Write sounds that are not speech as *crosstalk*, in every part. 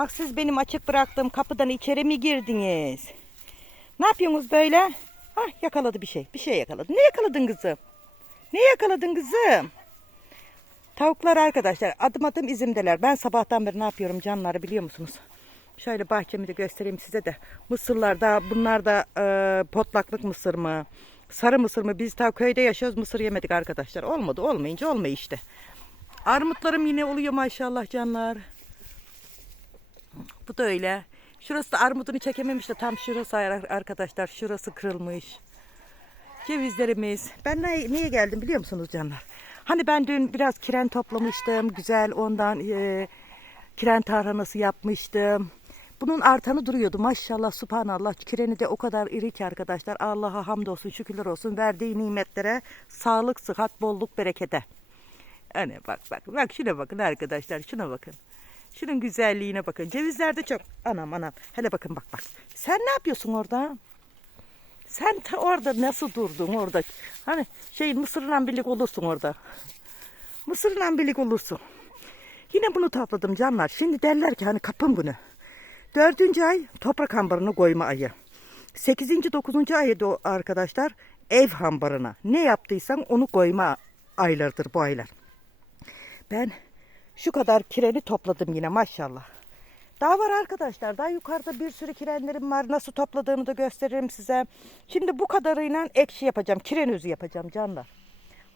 Ah siz benim açık bıraktığım kapıdan içeri mi girdiniz? Ne yapıyorsunuz böyle? Ah yakaladı bir şey. Bir şey yakaladı. Ne yakaladın kızım? Ne yakaladın kızım? Tavuklar arkadaşlar adım adım izimdeler. Ben sabahtan beri ne yapıyorum canları biliyor musunuz? Şöyle bahçemi de göstereyim size de. Mısırlar da bunlar da e, potlaklık mısır mı? Sarı mısır mı? Biz ta köyde yaşıyoruz mısır yemedik arkadaşlar. Olmadı olmayınca olmuyor işte. Armutlarım yine oluyor maşallah canlar. Bu da öyle. Şurası da armudunu çekememiş de tam şurası ar- arkadaşlar. Şurası kırılmış. Cevizlerimiz. Ben ne- niye geldim biliyor musunuz canlar? Hani ben dün biraz kiren toplamıştım. Güzel ondan e, kiren tarhanası yapmıştım. Bunun artanı duruyordu. Maşallah subhanallah. Kireni de o kadar iri ki arkadaşlar. Allah'a hamdolsun şükürler olsun. Verdiği nimetlere sağlık, sıhhat, bolluk, berekete. Hani bak bak. Bak şuna bakın arkadaşlar. Şuna bakın. Şunun güzelliğine bakın. Cevizler de çok. Anam anam. Hele bakın bak bak. Sen ne yapıyorsun orada? Sen ta orada nasıl durdun orada? Hani şey mısırla birlik olursun orada. Mısırla birlik olursun. Yine bunu topladım canlar. Şimdi derler ki hani kapın bunu. Dördüncü ay toprak hambarını koyma ayı. Sekizinci, dokuzuncu ayı da arkadaşlar ev hambarına. Ne yaptıysan onu koyma aylardır bu aylar. Ben şu kadar kireni topladım yine maşallah. Daha var arkadaşlar. Daha yukarıda bir sürü kirenlerim var. Nasıl topladığımı da gösteririm size. Şimdi bu kadarıyla ekşi yapacağım. Kiren özü yapacağım canlar.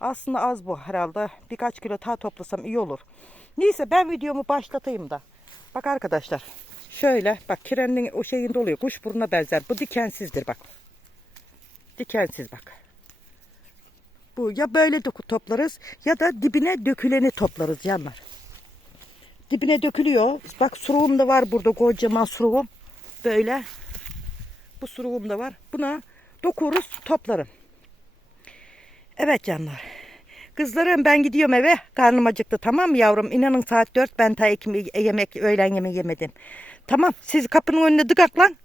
Aslında az bu herhalde. Birkaç kilo daha toplasam iyi olur. Neyse ben videomu başlatayım da. Bak arkadaşlar. Şöyle bak kirenin o şeyinde oluyor. Kuş burnuna benzer. Bu dikensizdir bak. Dikensiz bak. Bu ya böyle toplarız ya da dibine döküleni toplarız canlar. Dibine dökülüyor. Bak suruğum da var burada kocaman suruğum. Böyle. Bu suruğum da var. Buna dokuruz toplarım. Evet canlar. Kızlarım ben gidiyorum eve. Karnım acıktı tamam mı yavrum? İnanın saat 4 ben ta yemek, öğlen yemeği yemedim. Tamam siz kapının önüne dıkaklan.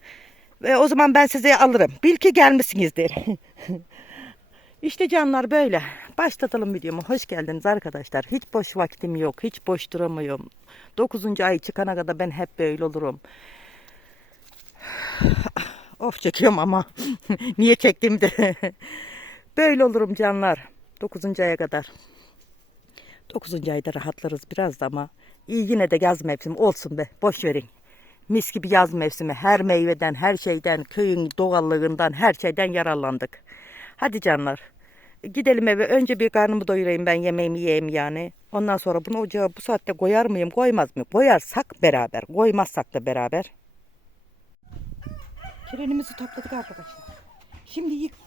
Ve o zaman ben size alırım. Bil ki gelmişsinizdir. *laughs* İşte canlar böyle. Başlatalım videomu. Hoş geldiniz arkadaşlar. Hiç boş vaktim yok. Hiç boş duramıyorum. 9. ay çıkana kadar ben hep böyle olurum. *sighs* of çekiyorum ama. *laughs* Niye çektim de. *laughs* böyle olurum canlar. 9. aya kadar. 9. ayda rahatlarız biraz da ama iyi yine de yaz mevsimi olsun be. Boş verin. Mis gibi yaz mevsimi. Her meyveden, her şeyden, köyün doğallığından, her şeyden yararlandık. Hadi canlar. Gidelim eve. Önce bir karnımı doyurayım ben yemeğimi yiyeyim yani. Ondan sonra bunu ocağa bu saatte koyar mıyım koymaz mıyım? Koyarsak beraber. Koymazsak da beraber. Kirenimizi topladık arkadaşlar. Şimdi yık.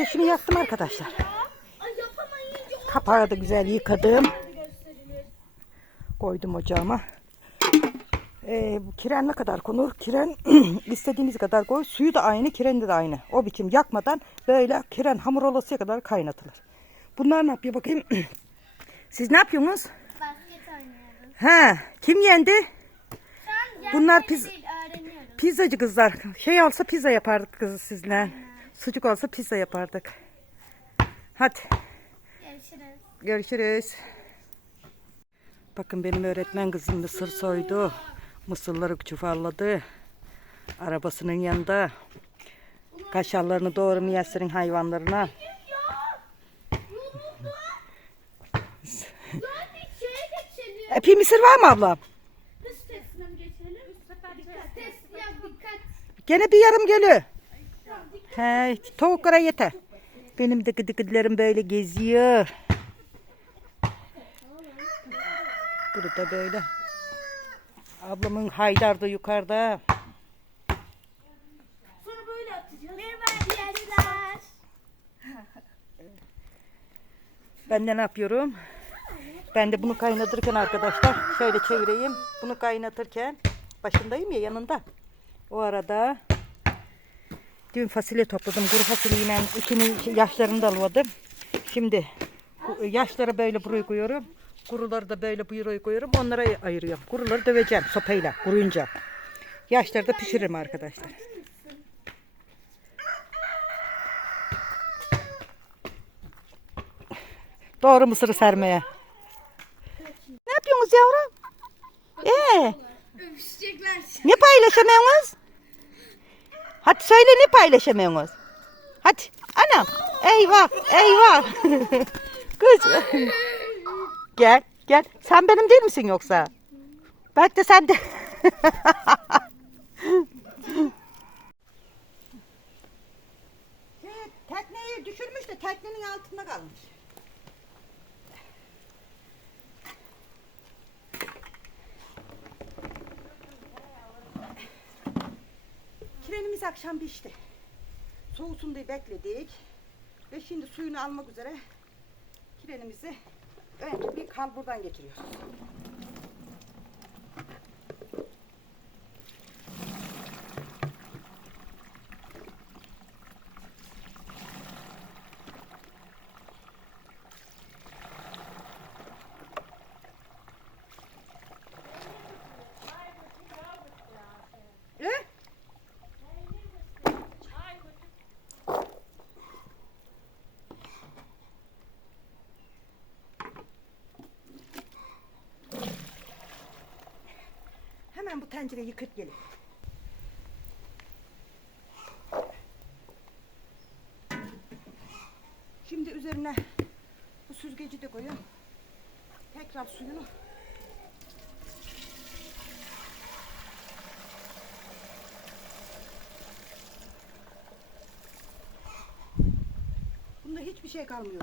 Ateşimi yaktım arkadaşlar. Kapağı da güzel yıkadım. Koydum ocağıma. Ee, bu kiren ne kadar konur? Kiren *clears throat* istediğiniz kadar koy. Suyu da aynı, kireni de aynı. O biçim yakmadan böyle kiren hamur olasıya kadar kaynatılır. Bunlar ne yapıyor bakayım? *clears throat* Siz ne yapıyorsunuz? Basket oynuyoruz. Ha, kim yendi? Bunlar piz-. Pizzacı kızlar. Şey olsa pizza yapardık kız sizle. Sucuk olsa pizza yapardık. Hadi Görüşürüz. görüşürüz. Bakın benim öğretmen kızım mısır soydu. Mısırları çuvalladı. Arabasının yanında. Kaşarlarını doğru Miyasir'in hayvanlarına. Epi mısır var mı ablam? Gene bir yarım gölü. He, tavuklara yeter. Benim de gıdıgıdlarım böyle geziyor. Burada böyle. Ablamın Haydar da yukarıda. Sonra böyle atacağız. Merhaba arkadaşlar. Ben de ne yapıyorum? Ben de bunu kaynatırken arkadaşlar şöyle çevireyim. Bunu kaynatırken başındayım ya yanında. O arada dün fasulye topladım. Kuru fasulyeyle ikinin yaşlarını da almadım. Şimdi yaşları böyle buraya koyuyorum. Kuruları da böyle buraya koyuyorum. Onlara ayırıyorum. Kuruları döveceğim sopayla kuruyunca. Yaşları da pişiririm arkadaşlar. Doğru mısırı sermeye. Ne yapıyorsunuz yavrum? Ee, Öpüşecekler. ne paylaşamıyorsunuz? Hadi söyle ne paylaşamıyorsunuz? Hadi anam. Eyvah eyvah. *laughs* Kız. gel gel. Sen benim değil misin yoksa? Belki de sen de. *laughs* tekneyi düşürmüş de teknenin altında kalmış. Kirenimiz akşam pişti. Soğusun diye bekledik. Ve şimdi suyunu almak üzere kirenimizi önce bir kalburdan geçiriyoruz. E? Bu tencereyi yıkıp gelin. Şimdi üzerine bu süzgeci de koyun. Tekrar suyunu Bunda hiçbir şey kalmıyor.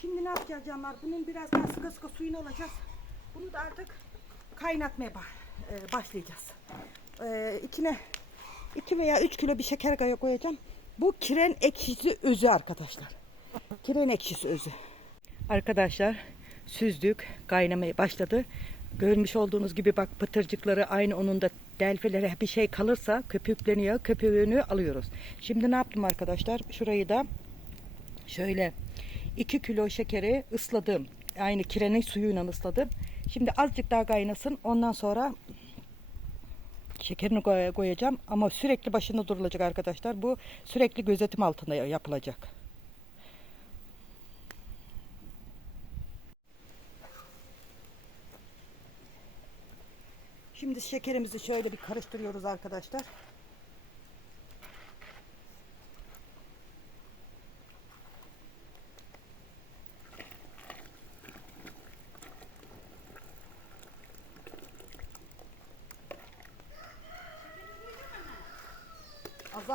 Şimdi ne yapacağız canlar? Bunun biraz daha sıkı sıkı suyunu alacağız. Bunu da artık kaynatmaya e, başlayacağız. E, içine 2 veya 3 kilo bir şeker koyacağım. Bu kiren ekşisi özü arkadaşlar. Kiren ekşisi özü. Arkadaşlar süzdük. Kaynamaya başladı. Görmüş olduğunuz gibi bak pıtırcıkları aynı onun da delfeleri bir şey kalırsa köpükleniyor. Köpüğünü alıyoruz. Şimdi ne yaptım arkadaşlar? Şurayı da şöyle 2 kilo şekeri ısladım. Aynı kirenin suyuyla ısladım. Şimdi azıcık daha kaynasın. Ondan sonra şekerini koy- koyacağım. Ama sürekli başında durulacak arkadaşlar. Bu sürekli gözetim altında yapılacak. Şimdi şekerimizi şöyle bir karıştırıyoruz arkadaşlar.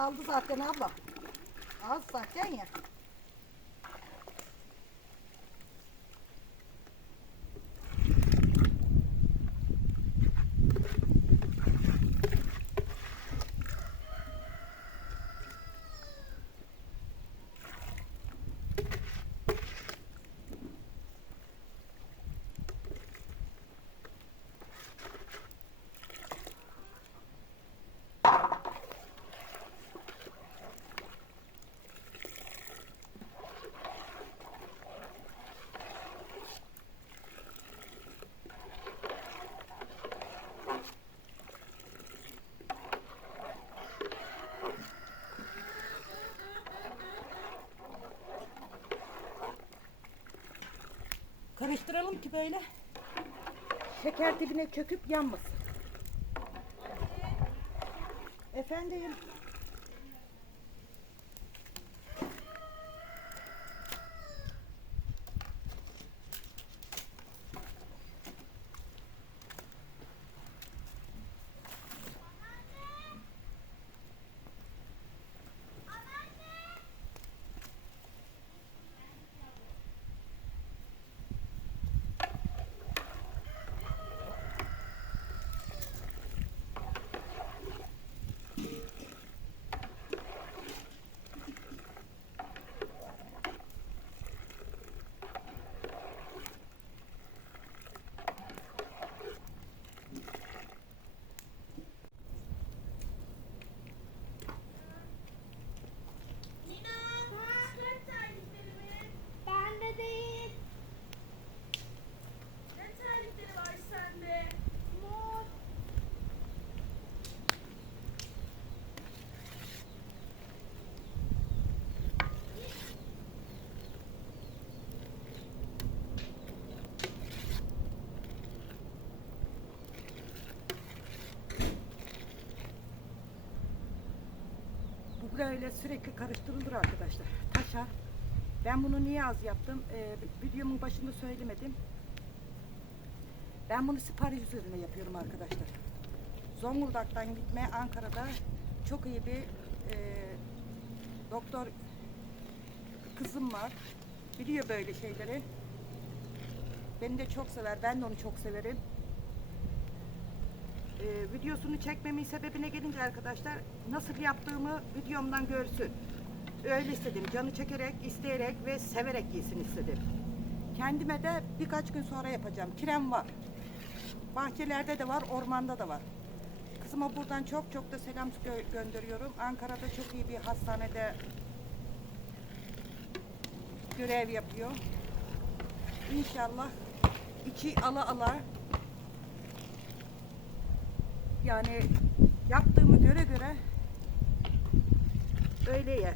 Azaldı zaten abla. Az zaten ya. Ki böyle şeker dibine çöküp yanmasın. Efendim. Bende değil. Ne terlikleri var sende? Mor. Bu böyle sürekli karıştırılır arkadaşlar. Taşar. Ben bunu niye az yaptım? Ee, videomun başında söylemedim. Ben bunu sipariş üzerine yapıyorum arkadaşlar. Zonguldak'tan gitmeye Ankara'da çok iyi bir e, doktor kızım var. Biliyor böyle şeyleri. Beni de çok sever. Ben de onu çok severim. Ee, videosunu çekmemin sebebine gelince arkadaşlar nasıl yaptığımı videomdan görsün. Öyle istedim. Canı çekerek, isteyerek ve severek yesin istedim. Kendime de birkaç gün sonra yapacağım. Kirem var. Bahçelerde de var, ormanda da var. Kızıma buradan çok çok da selam gö- gönderiyorum. Ankara'da çok iyi bir hastanede görev yapıyor. İnşallah içi ala ala yani yaptığımı göre göre öyle yer.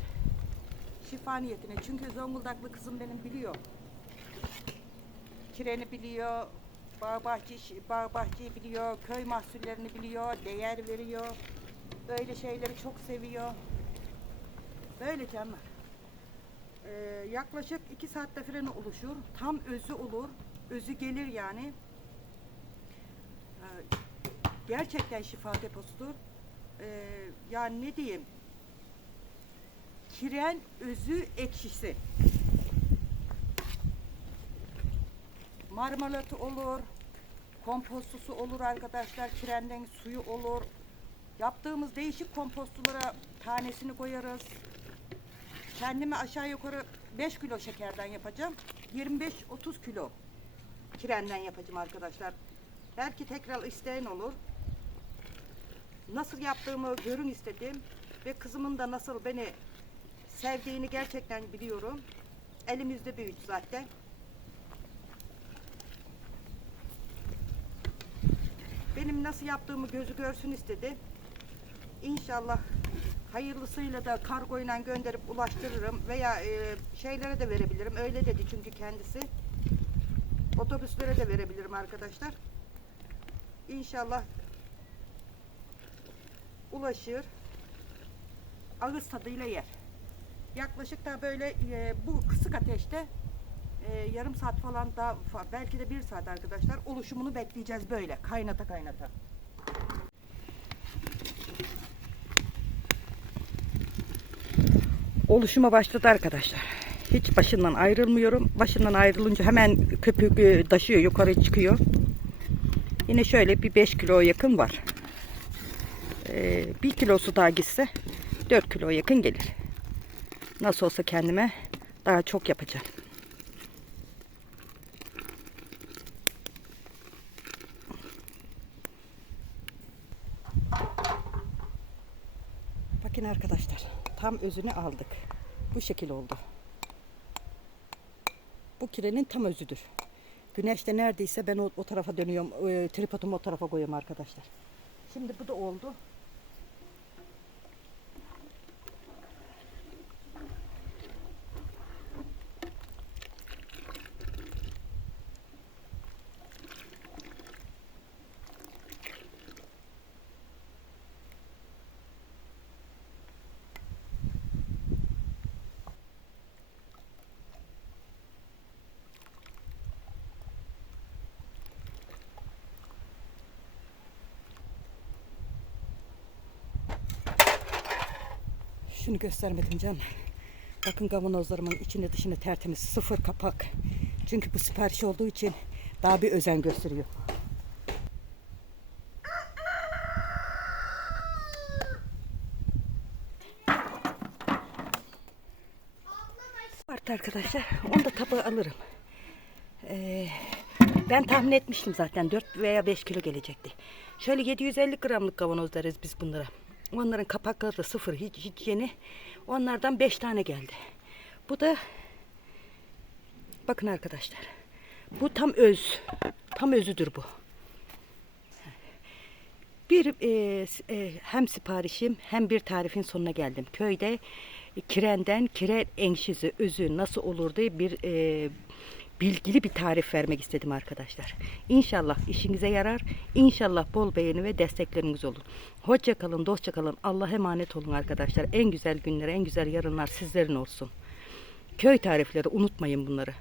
Şifa niyetine. Çünkü Zonguldaklı kızım benim biliyor. Kireni biliyor, bağ bahçe, bağ bahçeyi biliyor, köy mahsullerini biliyor, değer veriyor. Böyle şeyleri çok seviyor. Böyle canlar. Ee, yaklaşık iki saatte freni oluşur. Tam özü olur. Özü gelir yani. Gerçekten şifa deposudur. Ee, yani ne diyeyim? Kiren özü ekşisi. Marmelatı olur, kompostusu olur arkadaşlar, kirenden suyu olur. Yaptığımız değişik kompostulara tanesini koyarız. Kendime aşağı yukarı 5 kilo şekerden yapacağım. 25-30 kilo kirenden yapacağım arkadaşlar. Belki tekrar isteyen olur. Nasıl yaptığımı görün istedim. Ve kızımın da nasıl beni sevdiğini gerçekten biliyorum. Elimizde büyüdü zaten. Benim nasıl yaptığımı gözü görsün istedi. İnşallah hayırlısıyla da kargoyla gönderip ulaştırırım veya e, şeylere de verebilirim. Öyle dedi çünkü kendisi. Otobüslere de verebilirim arkadaşlar. İnşallah ulaşır. Ağız tadıyla yer. Yaklaşık da böyle e, bu kısık ateşte e, yarım saat falan da fa- belki de bir saat arkadaşlar oluşumunu bekleyeceğiz böyle kaynata kaynata. Oluşuma başladı arkadaşlar. Hiç başından ayrılmıyorum. Başından ayrılınca hemen köpük e, taşıyor yukarı çıkıyor. Yine şöyle bir 5 kilo yakın var. Ee, 1 kilosu daha gitse 4 kilo yakın gelir. Nasıl olsa kendime daha çok yapacağım. Bakın arkadaşlar tam özünü aldık. Bu şekil oldu. Bu kirenin tam özüdür. Güneşte neredeyse ben o, o tarafa dönüyorum. E, tripodumu o tarafa koyuyorum arkadaşlar. Şimdi bu da oldu. Şunu göstermedim canım. Bakın kavanozlarımın içine dışına tertemiz sıfır kapak. Çünkü bu sipariş olduğu için daha bir özen gösteriyor. Artı arkadaşlar. Onu da tabağa alırım. Ee, ben tahmin etmiştim zaten 4 veya 5 kilo gelecekti. Şöyle 750 gramlık kavanoz deriz biz bunlara. Onların kapakları da sıfır hiç, hiç yeni. Onlardan 5 tane geldi. Bu da bakın arkadaşlar. Bu tam öz. Tam özüdür bu. Bir e, e, hem siparişim hem bir tarifin sonuna geldim. Köyde e, kirenden kiren enşizi özü nasıl olur diye bir e, bilgili bir tarif vermek istedim arkadaşlar. İnşallah işinize yarar. İnşallah bol beğeni ve destekleriniz olur. Hoşça kalın, dostça kalın. Allah'a emanet olun arkadaşlar. En güzel günler, en güzel yarınlar sizlerin olsun. Köy tarifleri unutmayın bunları.